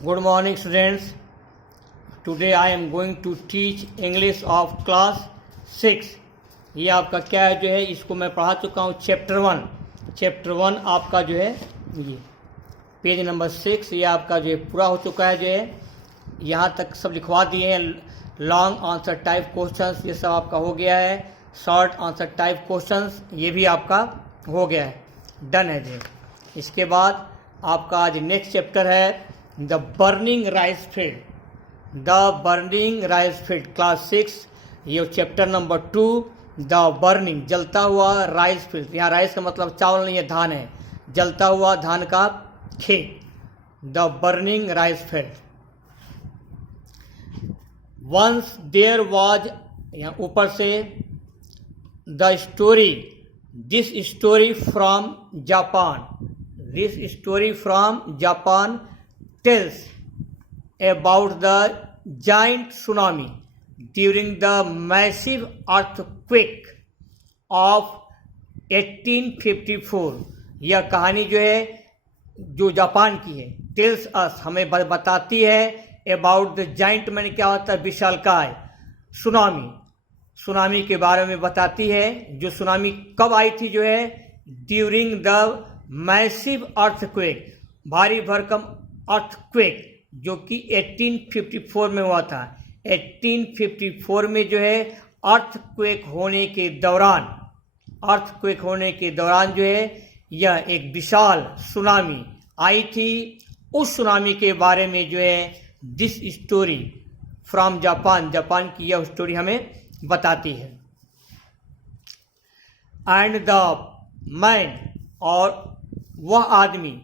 Good morning students. Today I am going to teach English of class 6. ये आपका क्या है जो है इसको मैं पढ़ा चुका हूँ चैप्टर 1 आपका जो है ये पेज नंबर 6 ये आपका जो है पूरा हो चुका है जो है यहाँ तक सब लिखवा दिए हैं। लॉन्ग आंसर टाइप क्वेश्चंस ये सब आपका हो गया है। शॉर्ट आंसर टाइप क्वेश्चंस ये भी आपका हो गया है, डन है जो। इसके बाद आपका आज नेक्स्ट चैप्टर है the burning rice field class 6। ये चैप्टर नंबर 2 द बर्निंग जलता हुआ राइस फील्ड। यहाँ राइस का मतलब चावल नहीं है, धान है, जलता हुआ धान का खेत। The burning rice field. Once there was, यहाँ ऊपर से the story, this story from Japan tells about the giant tsunami during the massive earthquake of 1854। यह कहानी जो है जो जापान की है, टेल्स अस हमें बताती है अबाउट द जाइंट मैंने क्या होता है विशालकाय, सुनामी के बारे में बताती है। जो सुनामी कब आई थी जो है ड्यूरिंग द मैसिव अर्थक्वेक, भारी भरकम अर्थक्वेक जो कि 1854 में हुआ था। 1854 में जो है अर्थक्वेक होने के दौरान जो है यह एक विशाल सुनामी आई थी। उस सुनामी के बारे में जो है दिस स्टोरी फ्रॉम जापान की यह स्टोरी हमें बताती है। एंड द मैन, और वह आदमी,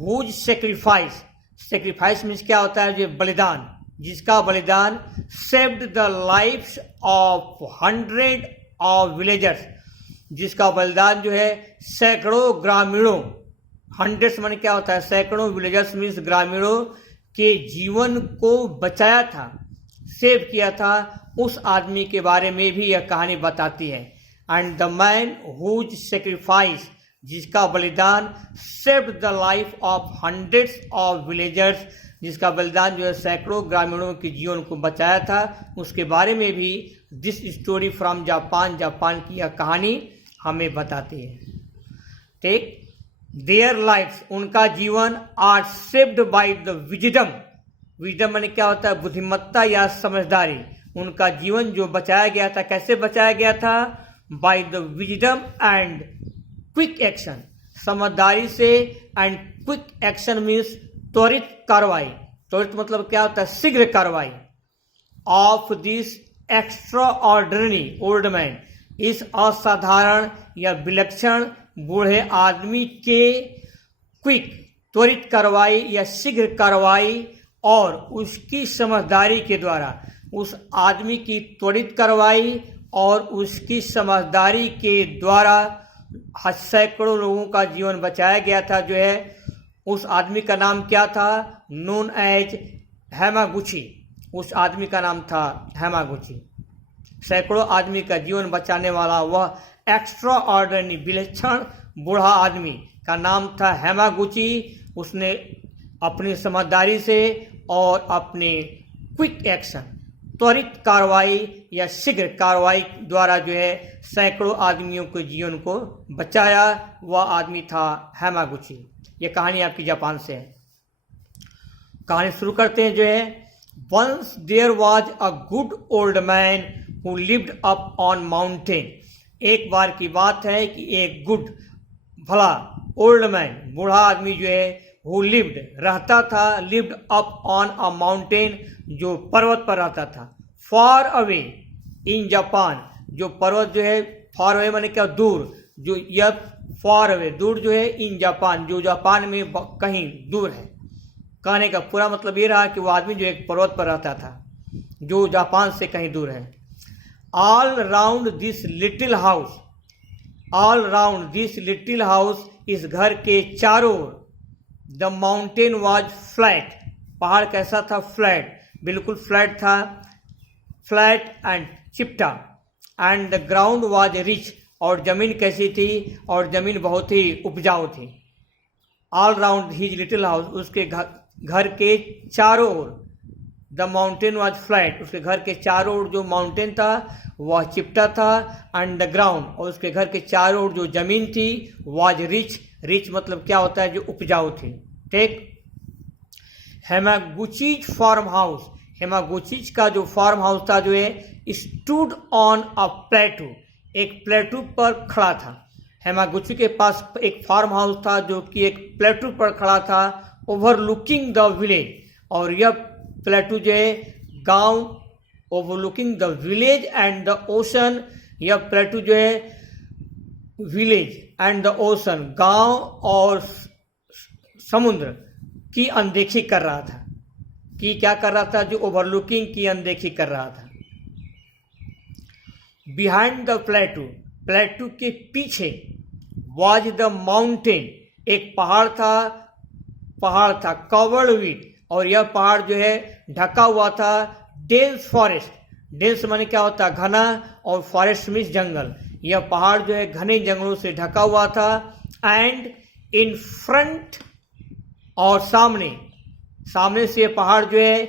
हुज सेक्रीफाइस मीन्स क्या होता है जो बलिदान, जिसका बलिदान saved the lifes of 100 of villagers, जिसका बलिदान जो है सैकड़ों ग्रामीणों, 100 माने क्या होता है सैकड़ों, विलेजर्स मीन्स ग्रामीणों के जीवन को बचाया था, सेव किया था। उस आदमी के बारे में भी यह कहानी बताती है। And the man whose sacrifice, जिसका बलिदान saved the life of 100 of villagers, जिसका बलिदान जो है सैकड़ों ग्रामीणों के जीवन को बचाया था, उसके बारे में भी दिस स्टोरी फ्रॉम जापान की यह कहानी हमें बताती है। ठीक, देयर लाइफ्स, उनका जीवन, are saved by the wisdom माने क्या होता है बुद्धिमत्ता या समझदारी। उनका जीवन जो बचाया गया था, कैसे बचाया गया था, bye the wisdom and quick action, समझदारी से, एंड क्विक एक्शन मीन्स त्वरित कार्रवाई। त्वरित मतलब क्या होता है शीघ्र कार्रवाई। Of this extra ordinary old man, इस असाधारण या विलक्षण बूढ़े आदमी के क्विक त्वरित कार्रवाई या शीघ्र कार्रवाई और उसकी समझदारी के द्वारा, उस आदमी की त्वरित कार्रवाई और उसकी समझदारी के द्वारा सैकड़ों लोगों का जीवन बचाया गया था। जो है उस आदमी का नाम क्या था, नोन एज हैमागुची। उस आदमी का नाम था हैमागुची। सैकड़ों आदमी का जीवन बचाने वाला वह एक्स्ट्रा ऑर्डिनरी विलक्षण बूढ़ा आदमी का नाम था हैमागुची। उसने अपनी समझदारी से और अपने क्विक एक्शन त्वरित कार्रवाई या शीघ्र कार्रवाई द्वारा जो है सैकड़ों आदमियों के जीवन को बचाया। वह आदमी था हैमागुची। यह कहानी आपकी जापान से है। कहानी शुरू करते हैं जो है। Once there was a good old man who lived up on mountain. एक बार की बात है कि एक गुड भला ओल्ड मैन बूढ़ा आदमी जो है हु लिव्ड रहता था, lived up on a mountain जो पर्वत पर रहता था, फार अवे इन जापान, जो पर्वत जो है फार अवे माने क्या दूर, जो यह फार अवे दूर जो है इन जापान, जो जापान में कहीं दूर है। कहने का पूरा मतलब ये रहा कि वो आदमी जो एक पर्वत पर रहता था जो जापान से कहीं दूर है। All round this little house, इस घर के चारों ओर, द माउंटेन वॉज फ्लैट, पहाड़ कैसा था फ्लैट, बिल्कुल फ्लैट था, फ्लैट एंड चिपटा। And the ground was rich, और जमीन कैसी थी, और जमीन बहुत ही उपजाऊ थी। All round his little house, उसके घर के चारों ओर, द माउंटेन वॉज फ्लैट, उसके घर के चारों ओर जो माउंटेन था वह चिपटा था, एंड द ग्राउंड, और उसके घर के चारों ओर जो जमीन थी वॉज रिच, रिच मतलब क्या होता है, जो उपजाऊ थी। ठीक। हेमागुचीज फार्म हाउस, हेमागुचीज का जो फार्म हाउस था जो है स्टूड ऑन अ प्लेटू, एक प्लेटू पर खड़ा था। हेमागुची के पास एक फार्म हाउस था जो कि एक प्लेटू पर खड़ा था, ओवरलुकिंग द विलेज, और यह प्लेटू जो है गांव, overlooking the village and the ocean, यह प्लेटू जो है विलेज एंड द ओशन, गांव और समुद्र की अनदेखी कर रहा था। कि क्या कर रहा था, जो ओवरलुकिंग की अनदेखी कर रहा था। बिहाइंड द प्लेटू, प्लेटू के पीछे वॉज द माउंटेन, एक पहाड़ था कवर्ड विद, और यह पहाड़ जो है ढका हुआ था डेंस फॉरेस्ट, डेंस माने क्या होता है, घना, और फॉरेस्ट मीन्स जंगल, यह पहाड़ जो है घने जंगलों से ढका हुआ था। एंड इन फ्रंट, और सामने से यह पहाड़ जो है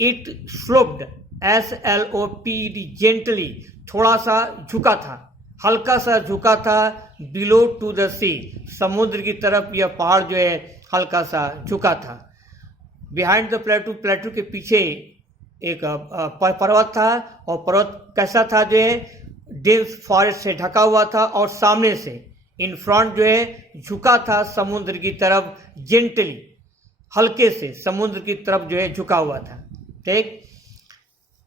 इट स्लोप्ड, SLOPED, जेंटली, थोड़ा सा झुका था, हल्का सा झुका था, बिलो टू द सी, समुद्र की तरफ यह पहाड़ जो है हल्का सा झुका था। बिहाइंड द प्लेटू, प्लेटू के पीछे एक पर्वत था, और पर्वत कैसा था, जो है डेंस फॉरेस्ट से ढका हुआ था, और सामने से इन फ्रंट जो है झुका था समुद्र की तरफ, जेंटली, हल्के से समुद्र की तरफ जो है झुका हुआ था। ठीक।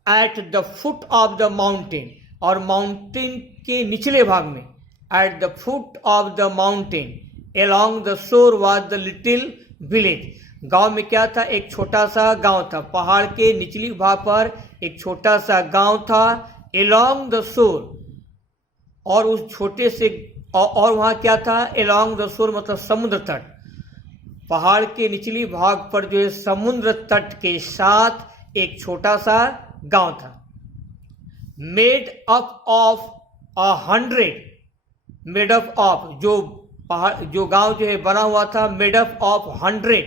At the foot of the mountain, और माउंटेन के निचले भाग में, at the foot of the mountain along the shore was the little village, गांव में क्या था, एक छोटा सा गांव था, पहाड़ के निचली भाग पर एक छोटा सा गांव था, along द शोर, और उस छोटे से, और वहां क्या था, along द शोर मतलब समुद्र तट, पहाड़ के निचली भाग पर जो है समुद्र तट के साथ एक छोटा सा गांव था। Made up of 100, made up of, जो गांव जो है बना हुआ था, मेड अप ऑफ 100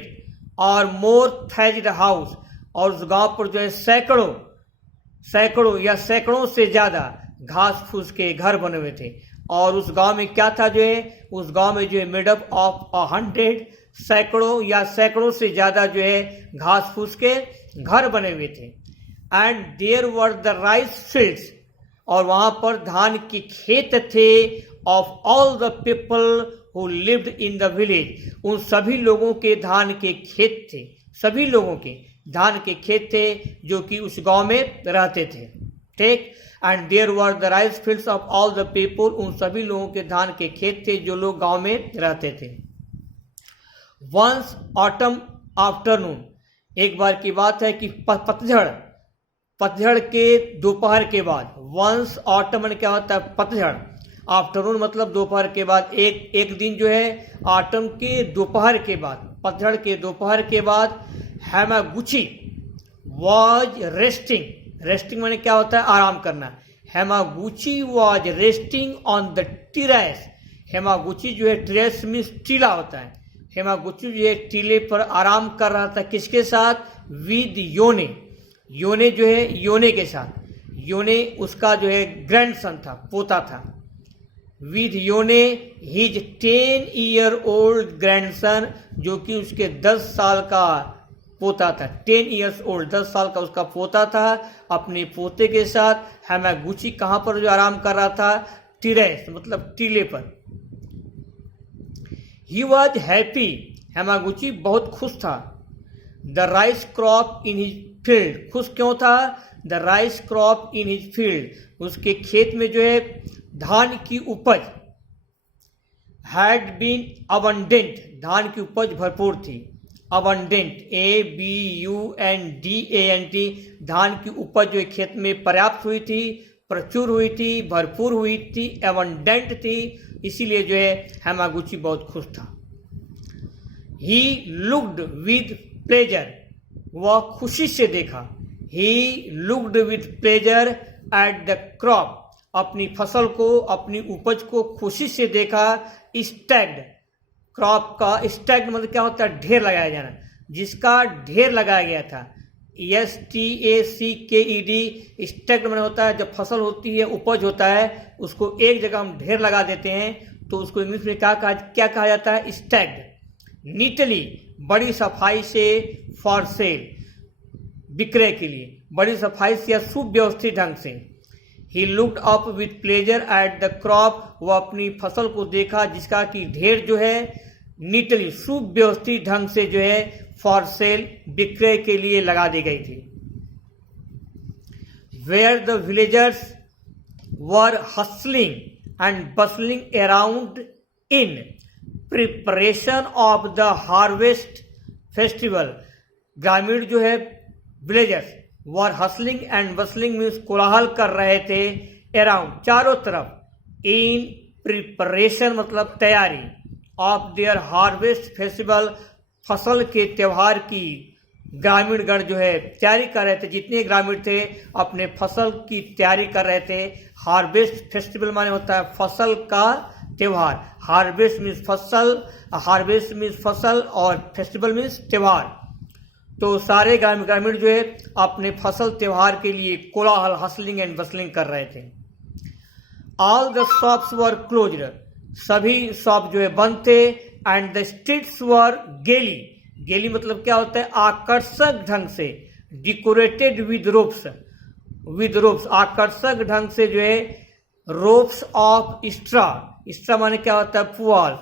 और मोर थैज्ड हाउस, और उस गांव पर जो है सैकड़ों या सैकड़ों से ज्यादा घास फूस के घर बने हुए थे। और उस गांव में क्या था, जो है उस गांव में जो है मेड अप ऑफ 100, सैकड़ों या सैकड़ों से ज्यादा जो है घास फूस के घर बने हुए थे। And there were the rice fields, और वहां पर धान के खेत थे, of all the people who lived in the village, उन सभी लोगों के धान के खेत थे, सभी लोगों के धान के खेत थे जो कि उस गांव में रहते थे। ठीक। And there were the rice fields of all the people, उन सभी लोगों के धान के खेत थे जो लोग गांव में रहते थे। वंस ऑटम आफ्टरनून, एक बार की बात है कि पतझड़ के दोपहर के बाद, वंस ऑटम क्या होता है, पतझड़, आफ्टरनून मतलब दोपहर के बाद, एक दिन जो है ऑटम के दोपहर के बाद, पतझड़ के दोपहर के बाद, हेमागुची वॉज रेस्टिंग माने क्या होता है, आराम करना। Hamaguchi was resting on the terrace, Hamaguchi जो है टेरेस मीन्स टीला होता है, हेमागुची जो है टीले पर आराम कर रहा था, किसके साथ, विद योने जो है योने के साथ, योने उसका जो है ग्रैंडसन था, पोता था, with only his 10 year old grandson, जो कि उसके 10 साल का पोता था, 10 ईयर्स ओल्ड, 10 साल का उसका पोता था, अपने पोते के साथ हेमागुची कहां पर जो आराम कर रहा था, टेरेस मतलब टीले पर। ही वॉज हैप्पी, हेमागुची बहुत खुश था। The rice crop in his field, खुश क्यों था, the rice crop in his field, उसके खेत में जो है धान की उपज, हैड बीन अबंडेंट, धान की उपज भरपूर थी, अबंडेंट ABUNDANT, धान की उपज जो खेत में पर्याप्त हुई थी, प्रचुर हुई थी, भरपूर हुई थी, अबंडेंट थी, इसीलिए जो है हेमागुची बहुत खुश था। ही लुक्ड विद प्लेजर, वह खुशी से देखा, he looked with pleasure at the crop, अपनी फसल को, अपनी उपज को खुशी से देखा। स्टैग्ड, क्रॉप का स्टैग्ड मतलब क्या होता है, ढेर लगाया जाना, जिसका ढेर लगाया गया था। STACKED, स्टैक्ड मैंने होता है जब फसल होती है, उपज होता है, उसको एक जगह हम ढेर लगा देते हैं तो उसको इंग्लिश में क्या कहा जाता है? स्टैक्ड। नीटली, बड़ी सफाई से, फॉर सेल, विक्रय के लिए, बड़ी सफाई से या सुव्यवस्थित ढंग से। He looked up with pleasure at the crop, वो अपनी फसल को देखा जिसका कि ढेर जो है नीटली, सुव्यवस्थित ढंग से जो है फॉर सेल, विक्रय के लिए लगा दी गई थी। Where the villagers were hustling and bustling around in preparation of the harvest festival, ग्रामीण जो है villagers were hustling and bustling means कोलाहल कर रहे थे, अराउंड चारों तरफ, इन प्रिपरेशन मतलब तैयारी, ऑफ देयर हार्वेस्ट फेस्टिवल फसल के त्यौहार की ग्रामीणगण जो है तैयारी कर रहे थे। जितने ग्रामीण थे अपने फसल की तैयारी कर रहे थे। हार्वेस्ट फेस्टिवल माने होता है फसल का त्यौहार। हार्वेस्ट मीन्स फसल और फेस्टिवल मीन्स त्यौहार। तो सारे ग्रामीण जो है अपने फसल त्यौहार के लिए कोलाहल, हसलिंग एंड बसलिंग कर रहे थे। All the shops were closed, सभी शॉप जो है बंद थे। एंड द स्ट्रीट्स वर गेली मतलब क्या होता है? आकर्षक ढंग से, डिकोरेटेड विद रोप्स, आकर्षक ढंग से जो है रोप्स ऑफ स्ट्रा माने क्या होता है? पुआल।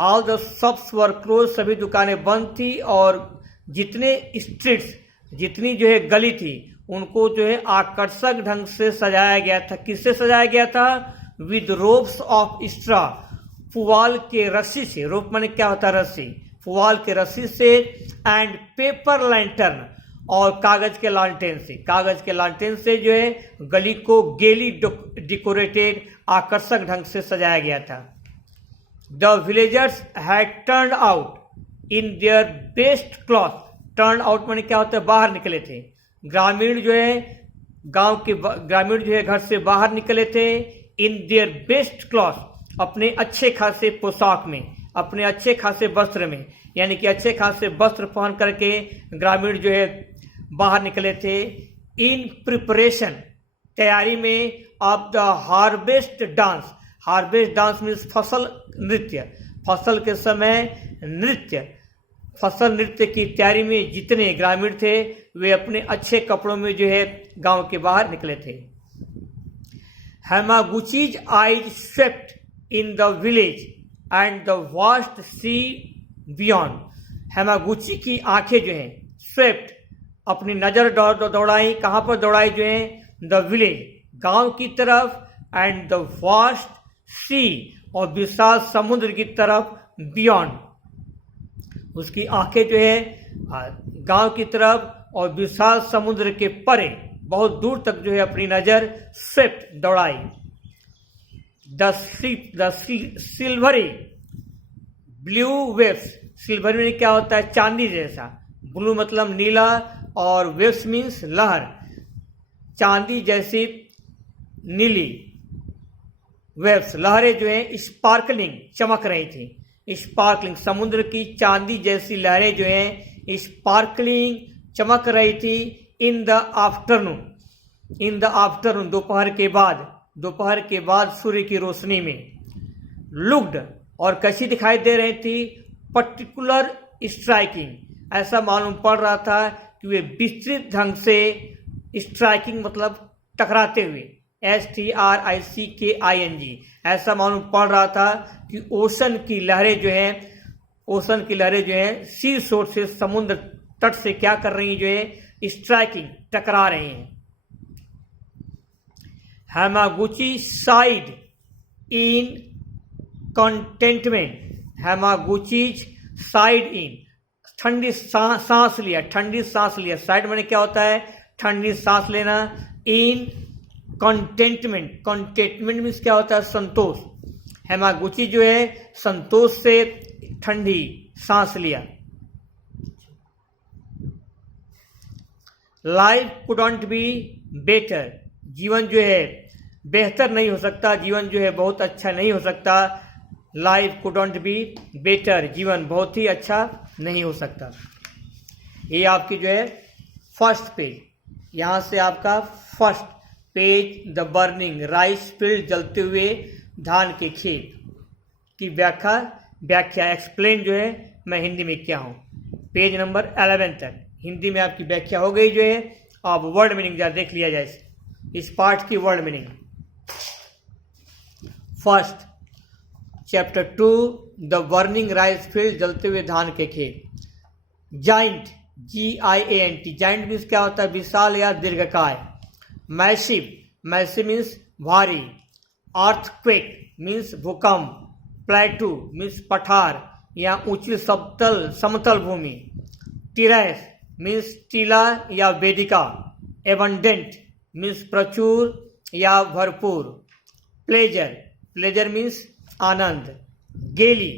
All the shops were close, सभी दुकानें बंद थी और जितने स्ट्रीट्स, जितनी जो है गली थी, उनको जो है आकर्षक ढंग से सजाया गया था। किससे सजाया गया था? विद रोप्स ऑफ स्ट्रा, पुआल के रस्सी से। रोप माने क्या होता है? रस्सी। पुआल के रस्सी से। एंड पेपर लैंटर्न, और कागज के लालटेन से जो है गली को गेली डिकोरेटेड, आकर्षक ढंग से सजाया गया था। The villagers had turn out in their best cloth, turn out माने क्या होता है? बाहर निकले थे। ग्रामीण जो है ग्रामीण जो है घर से बाहर निकले थे। इन देयर बेस्ट क्लॉथ, अपने अच्छे खासे पोशाक में, अपने अच्छे खासे वस्त्र में, यानी कि अच्छे खासे वस्त्र पहन करके ग्रामीण जो है बाहर निकले थे। इन प्रिपरेशन, तैयारी में, of the harvest dance means फसल नृत्य, फसल के समय नृत्य, फसल नृत्य की तैयारी में जितने ग्रामीण थे वे अपने अच्छे कपड़ों में जो है गांव के बाहर निकले थे। Hamaguchi's eyes swept in the village and the vast sea beyond, Hamaguchi की आंखें जो हैं स्वेप्ट, अपनी नजर दौड़ाई, कहां पर दौड़ाई? जो है द विलेज, गांव की तरफ, एंड द वास्ट सी, और विशाल समुद्र की तरफ, बियॉन्ड, उसकी आंखें जो है गांव की तरफ और विशाल समुद्र के परे, बहुत दूर तक जो है अपनी नजर स्वेप्ट, दौड़ाई। The silvery blue waves, silver में क्या होता है? चांदी जैसा। ब्लू मतलब नीला और वेव्स मीन्स लहर, चांदी जैसी नीली वेव्स, लहरें जो है स्पार्कलिंग, चमक रही थी। स्पार्कलिंग, समुद्र की चांदी जैसी लहरें जो हैं स्पार्कलिंग, चमक रही थी। इन द आफ्टरनून, दोपहर के बाद सूर्य की रोशनी में। लुक्ड, और कैसी दिखाई दे रही थी? पर्टिकुलर स्ट्राइकिंग, ऐसा मालूम पड़ रहा था कि वे विस्तृत ढंग से, स्ट्राइकिंग मतलब टकराते हुए, STRICKING, ऐसा मालूम पड़ रहा था कि ओशन की लहरें जो हैं सी शोर से, समुद्र तट से क्या कर रही हैं? जो है स्ट्राइकिंग, टकरा रही हैं। Hamaguchi sighed in contentment, Hamaguchi's sighed in, ठंडी सांस लिया। साइड माने क्या होता है? ठंडी सांस लेना। इन कंटेंटमेंट मीन्स क्या होता है? संतोष। हैमागुची जो है संतोष से ठंडी सांस लिया। लाइफ कुडंट बी बेटर, जीवन जो है बेहतर नहीं हो सकता, जीवन जो है बहुत अच्छा नहीं हो सकता। लाइफ कुडंट बी बेटर, जीवन बहुत ही अच्छा नहीं हो सकता। ये आपकी जो है फर्स्ट पेज, यहाँ से आपका first page the burning rice field, जलते हुए धान के खेत की व्याख्या एक्सप्लेन जो है मैं हिंदी में क्या हूँ। पेज नंबर 11 तक हिंदी में आपकी व्याख्या हो गई जो है। अब वर्ड मीनिंग जरा देख लिया जाए इस पार्ट की word meaning. First chapter 2 the burning rice field, जलते हुए धान के खेत। जाइंट GIANT, जाइंट मीन्स क्या होता है, विशाल या दीर्घकाय। मैसिव, मैसिव मीन्स भारी। अर्थक्वेक मीन्स भूकंप। प्लेटू मीन्स पठार या ऊंची समतल भूमि। टेरेस मीन्स टीला या वेदिका। एबंडेंट मीन्स प्रचुर या भरपूर। प्लेजर, प्लेजर मीन्स आनंद। गेली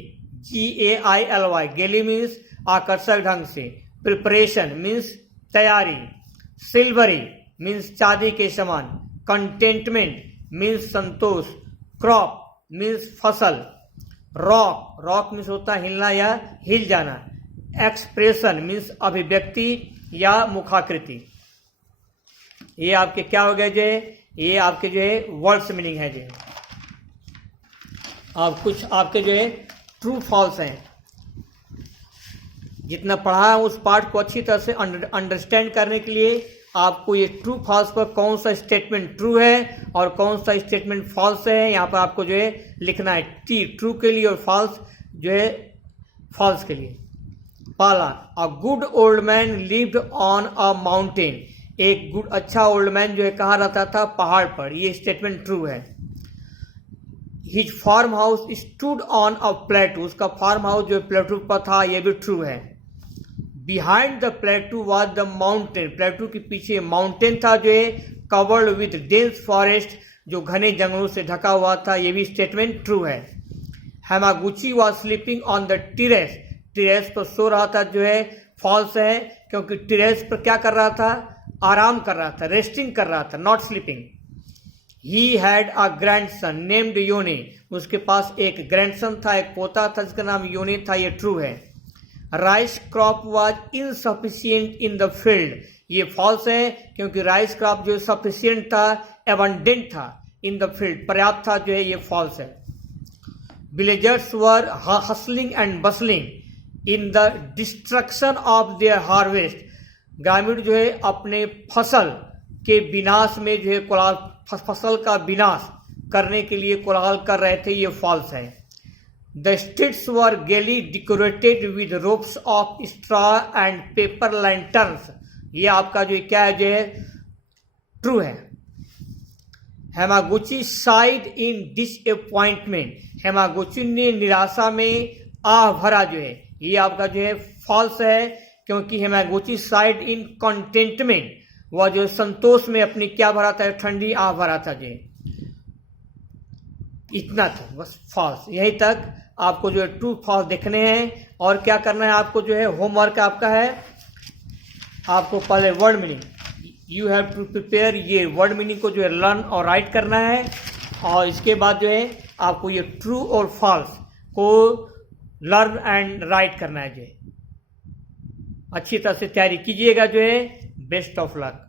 GAILY, गेली मीन्स आकर्षक ढंग से। प्रिपरेशन मीन्स तैयारी। सिल्वरी मीन्स चांदी के समान। कंटेंटमेंट मीन्स संतोष। क्रॉप मीन्स फसल। रॉक, रॉक मीन्स होता है हिलना या हिल जाना। एक्सप्रेशन मीन्स अभिव्यक्ति या मुखाकृति। ये आपके क्या हो गए जो है, ये आपके जो है वर्ड्स मीनिंग है जो है। अब कुछ आपके जो है ट्रू फॉल्स हैं। जितना पढ़ा है उस पार्ट को अच्छी तरह से अंडरस्टैंड करने के लिए आपको ये ट्रू फॉल्स पर कौन सा स्टेटमेंट ट्रू है और कौन सा स्टेटमेंट फॉल्स है, यहाँ पर आपको जो है लिखना है। ट्रू के लिए और फॉल्स जो है फॉल्स के लिए। पहला, a good old man lived on a mountain, एक गुड अच्छा ओल्ड मैन जो है कहाँ रहता था, पहाड़ पर। ये स्टेटमेंट ट्रू है। His farm house stood on a plateau, उसका फार्म हाउस जो प्लेटू पर था, ये भी ट्रू है। Behind the प्लेटू was the mountain, प्लेटू के पीछे माउंटेन था जो है कवर्ड विथ डेंस फॉरेस्ट, जो घने जंगलों से ढका हुआ था, ये भी स्टेटमेंट ट्रू है। Hamaguchi was sleeping on the terrace, terrace पर सो रहा था जो है फॉल्स है, क्योंकि टेरेस पर क्या कर रहा था, आराम कर रहा था, रेस्टिंग कर रहा था, not sleeping. He had a grandson named योनी, उसके पास एक ग्रैंडसन था, एक पोता था जिसका नाम योनी था, ये ट्रू है। Rice crop was insufficient in the field, ये फॉल्स है क्योंकि राइस क्रॉप जो सफिशियंट था, एबंडेंट था, इन द फील्ड पर्याप्त था जो है, ये फॉल्स है। Villagers were hustling and bustling in the destruction of their harvest, ग्रामीण जो है अपने फसल के विनाश में जो है फसल का विनाश करने के लिए कोलाहल कर रहे थे, ये फॉल्स है। द स्ट्रीट्स वर गेली decorated with ropes of straw and paper lanterns, ये आपका जो क्या है जो है ट्रू है। हेमागुची साइड इन डिसअपॉइंटमेंट, हेमागुची ने निराशा में आह भरा जो है, ये आपका जो है फॉल्स है, क्योंकि हेमागुची साइड इन कंटेंटमेंट, वह जो संतोष में अपनी क्या भरा था, ठंडी आह भरा था जो। इतना था बस फॉल्स, यहीं तक आपको जो है ट्रू फॉल्स देखने हैं। और क्या करना है आपको जो है, होमवर्क आपका है, आपको पहले word meaning, you have to prepare, ये वर्ड मीनिंग को जो है लर्न और राइट करना है। और इसके बाद जो है आपको ये ट्रू और फॉल्स को लर्न एंड राइट करना है जो है। अच्छी तरह से तैयारी कीजिएगा जो है। Best of luck.